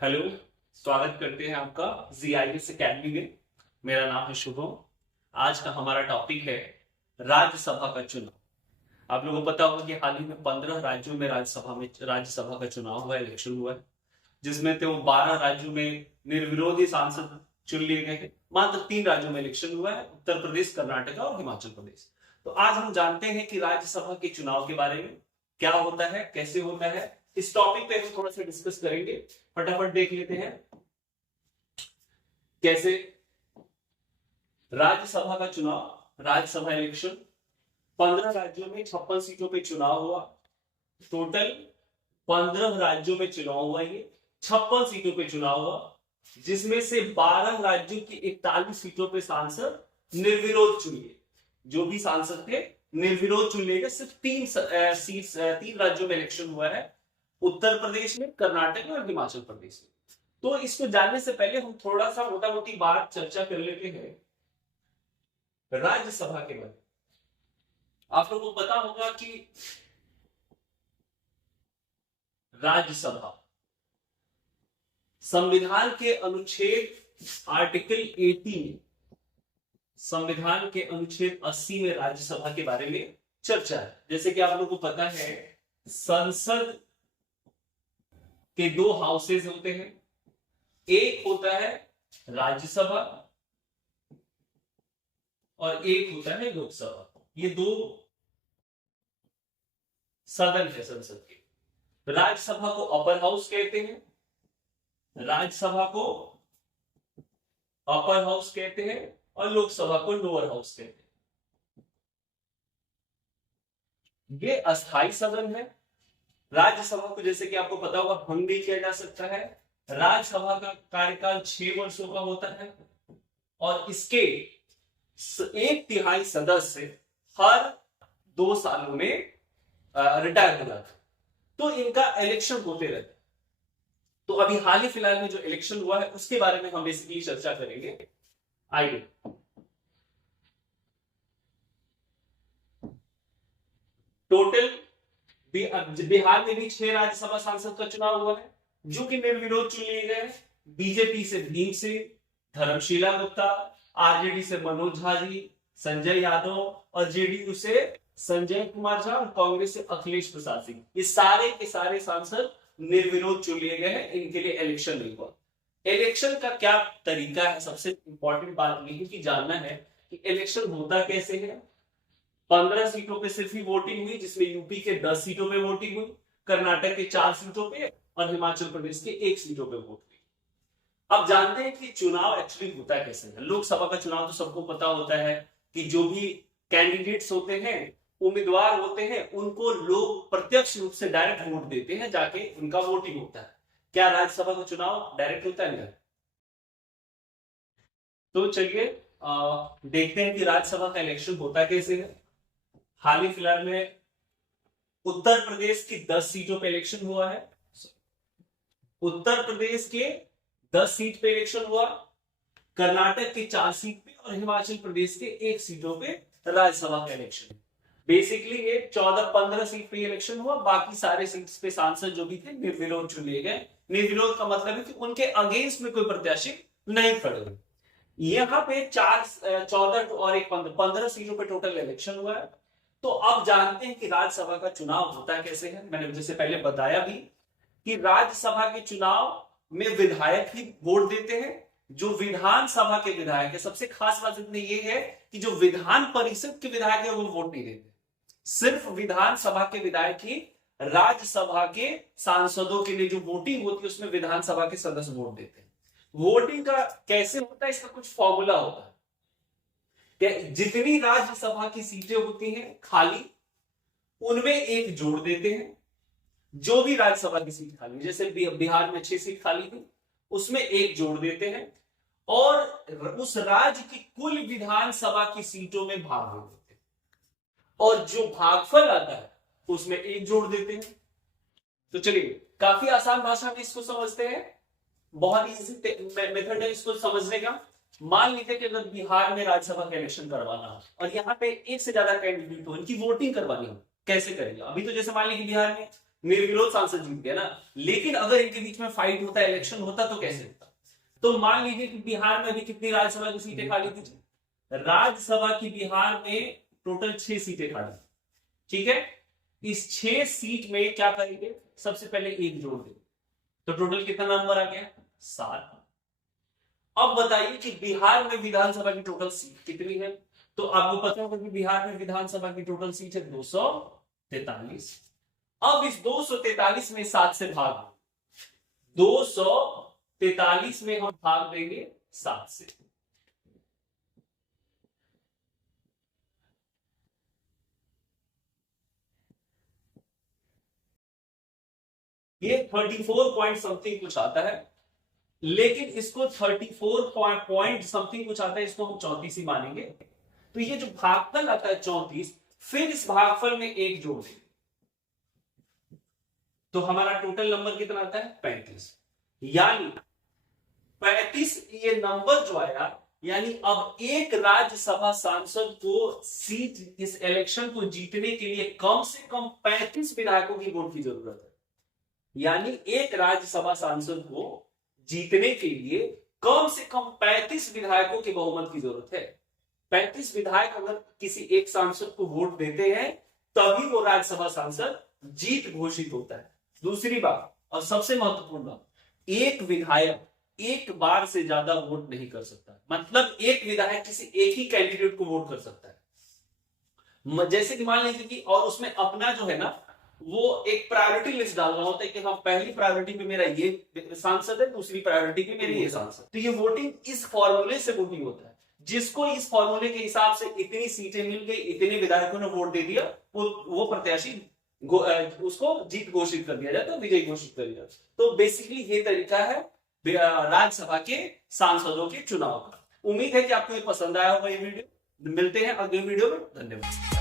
Hello. स्वागत करते हैं आपका जीआईएस एकेडमी में। मेरा नाम है शुभम। आज का हमारा टॉपिक है राज्यसभा का चुनाव। आप लोगों को पता होगा कि हाल ही में 15 राज्यों में राज्यसभा का चुनाव हुआ है, इलेक्शन हुआ है, जिसमें तो 12 राज्यों में निर्विरोधी सांसद चुन लिए गए हैं। मात्र 3 राज्यों में इलेक्शन हुआ है, उत्तर प्रदेश, कर्नाटका और हिमाचल प्रदेश। तो आज हम जानते हैं कि राज्यसभा के चुनाव के बारे में, क्या होता है, कैसे होता है। इस टॉपिक पे हम थोड़ा सा डिस्कस करेंगे। फटाफट देख लेते हैं कैसे राज्यसभा का चुनाव, राज्यसभा इलेक्शन। 15 राज्यों में 56 सीटों पे चुनाव हुआ। टोटल 15 राज्यों में चुनाव हुआ, ये 56 सीटों पे चुनाव हुआ, जिसमें से 12 राज्यों की 41 सीटों पे सांसद निर्विरोध चुनिए। जो भी सांसद थे निर्विरोध चुन लिए गए। सिर्फ 3 राज्यों में इलेक्शन हुआ है, उत्तर प्रदेश में, कर्नाटक में और हिमाचल प्रदेश में। तो इसको जानने से पहले हम थोड़ा सा मोटा मोटी बात चर्चा कर लेते हैं राज्यसभा के बारे में। आप लोगों को पता होगा कि राज्यसभा संविधान के अनुच्छेद आर्टिकल 80 में, संविधान के अनुच्छेद 80 में राज्यसभा के बारे में चर्चा है। जैसे कि आप लोगों को पता है, संसद के 2 हाउसेज होते हैं। एक होता है राज्यसभा और एक होता है लोकसभा। ये 2 सदन है संसद के। राज्यसभा को अपर हाउस कहते हैं, राज्यसभा को अपर हाउस कहते हैं और लोकसभा को लोअर हाउस कहते हैं। ये अस्थाई सदन है। राज्यसभा को, जैसे कि आपको पता होगा, भंग भी किया जा सकता है। राज्यसभा का कार्यकाल 6 वर्षों का होता है और इसके 1/3 सदस्य हर 2 सालों में रिटायर हो जाते हैं। तो इनका इलेक्शन होते रहते हैं। तो अभी हाल ही फिलहाल में जो इलेक्शन हुआ है उसके बारे में हम बेसिकली चर्चा करेंगे। आइए, टोटल बिहार में भी 6 राज्यसभा सांसद का चुनाव हुआ है, जो कि निर्विरोध चुन लिए गए। बीजेपी से भीम सिंह, धर्मशीला गुप्ता, आरजेडी से मनोज झा जी, संजय यादव और जेडीयू से संजय कुमार झा और कांग्रेस से अखिलेश प्रसाद सिंह, ये सारे के सारे सांसद निर्विरोध चुन लिए गए हैं। इनके लिए इलेक्शन नहीं हुआ। इलेक्शन का क्या तरीका है, सबसे इंपॉर्टेंट बात यह है कि जानना है कि इलेक्शन होता कैसे है। 15 सीटों पे सिर्फ ही वोटिंग हुई, जिसमें यूपी के 10 सीटों पे वोटिंग हुई, कर्नाटक के 4 सीटों पे और हिमाचल प्रदेश के 1 सीटों पे वोट हुई। अब जानते हैं कि चुनाव एक्चुअली होता कैसे है। लोकसभा का चुनाव तो सबको पता होता है कि जो भी कैंडिडेट्स होते हैं, उम्मीदवार होते हैं, उनको लोग प्रत्यक्ष रूप से डायरेक्ट वोट देते हैं, जाके उनका वोटिंग होता है। क्या राज्यसभा का चुनाव डायरेक्ट होता है? नहीं। तो चलिए देखते हैं कि राज्यसभा का इलेक्शन होता कैसे है। हाल ही फिलहाल में उत्तर प्रदेश की 10 सीटों पे इलेक्शन हुआ है। उत्तर प्रदेश के 10 सीट पे इलेक्शन हुआ, कर्नाटक के 4 सीट पे और हिमाचल प्रदेश के 1 सीटों पे राज्यसभा का इलेक्शन। बेसिकली ये 14-15 सीट पे इलेक्शन हुआ। बाकी सारे सीट्स पे सांसद जो भी थे निर्विरोध चुन लिए गए। निर्विरोध का मतलब है कि उनके अगेंस्ट में कोई प्रत्याशी नहीं खड़े। यहाँ पे 14 और 1 15 सीटों पे टोटल इलेक्शन हुआ है। तो अब जानते हैं कि राज्यसभा का चुनाव होता कैसे है। मैंने जैसे पहले बताया भी कि राज्यसभा के चुनाव में विधायक ही वोट देते हैं। जो विधानसभा के विधायक है, सबसे खास बात इतनी ये है कि जो विधान परिषद के विधायक है वो वोट नहीं देते। सिर्फ विधानसभा के विधायक ही राज्यसभा के सांसदों के लिए जो वोटिंग होती है उसमें विधानसभा के सदस्य वोट देते हैं। वोटिंग का कैसे होता है, इसका कुछ फॉर्मूला होता है। जितनी राज्यसभा की सीटें होती हैं खाली, उनमें एक जोड़ देते हैं। जो भी राज्यसभा की सीट खाली, जैसे बिहार में 6 सीट खाली थी, उसमें एक जोड़ देते हैं और उस राज्य की कुल विधानसभा की सीटों में भाग देते हैं और जो भागफल आता है उसमें एक जोड़ देते हैं। तो चलिए, काफी आसान भाषा में इसको समझते हैं। बहुत इजी मेथड है इसको समझने का। मान लीजिए कि अगर बिहार में राज्यसभा का इलेक्शन करवाना हो और यहाँ पे 1 से ज्यादा कैंडिडेट हो, इनकी वोटिंग करवानी हो, कैसे करेंगे? अभी तो जैसे मान लीजिए बिहार में निर्विरोध सांसद जीत गया ना। लेकिन अगर इनके बीच में फाइट होता, इलेक्शन होता तो कैसे होता? तो मान लीजिए कि बिहार में भी कितनी राज्यसभा की सीटें खाली थी? राज्यसभा की बिहार में टोटल 6 सीटें खाली, ठीक है। इस 6 सीट में क्या करेंगे? सबसे पहले 1 जोड़ देंगे, तो टोटल कितना नंबर आ गया? 7। अब बताइए कि बिहार में विधानसभा की टोटल सीट कितनी है? तो आपको पता होगा कि बिहार में विधानसभा की टोटल सीट है 243। अब इस 243 में 7 से भाग, 243 में हम भाग देंगे 7 से। ये 34 पॉइंट समथिंग कुछ आता है, लेकिन इसको 34 पॉइंट समथिंग कुछ आता है, इसको हम 34 ही मानेंगे। तो ये जो भागफल आता है 34, फिर इस भागफल में 1 जोड़ देंगे, तो हमारा टोटल नंबर कितना आता है? 35। यानी 35 ये नंबर जो आया, यानी अब एक राज्यसभा सांसद को सीट, इस इलेक्शन को जीतने के लिए कम से कम 35 विधायकों की वोट की जरूरत है। यानी एक राज्यसभा सांसद को जीतने के लिए कम से कम 35 विधायकों के बहुमत की जरूरत है। 35 विधायक अगर किसी एक सांसद को वोट देते हैं तभी वो राज्यसभा सांसद जीत घोषित होता है। दूसरी बात और सबसे महत्वपूर्ण बात, एक विधायक एक बार से ज्यादा वोट नहीं कर सकता। मतलब एक विधायक किसी एक ही कैंडिडेट को वोट कर सकता है। जैसे कि मान लीजिए कि, और उसमें अपना जो है ना, वो एक प्रायोरिटी लिस्ट डालना होता है कि हाँ पहली प्रायोरिटी पे मेरा ये सांसद है, दूसरी प्रायोरिटी पे मेरे ये सांसद। तो ये वोटिंग इस फॉर्मूले से वोटिंग होता है। जिसको इस फॉर्मूले के हिसाब से इतनी सीटें मिल गई, इतने विधायकों ने वोट दे दिया, वो प्रत्याशी उसको जीत घोषित कर दिया जाता है, विजयी घोषित कर दिया जाता है। तो बेसिकली ये तरीका है राज्यसभा के सांसदों के चुनाव का। उम्मीद है कि आपको ये पसंद आया होगा ये वीडियो। मिलते हैं अगले वीडियो में। धन्यवाद।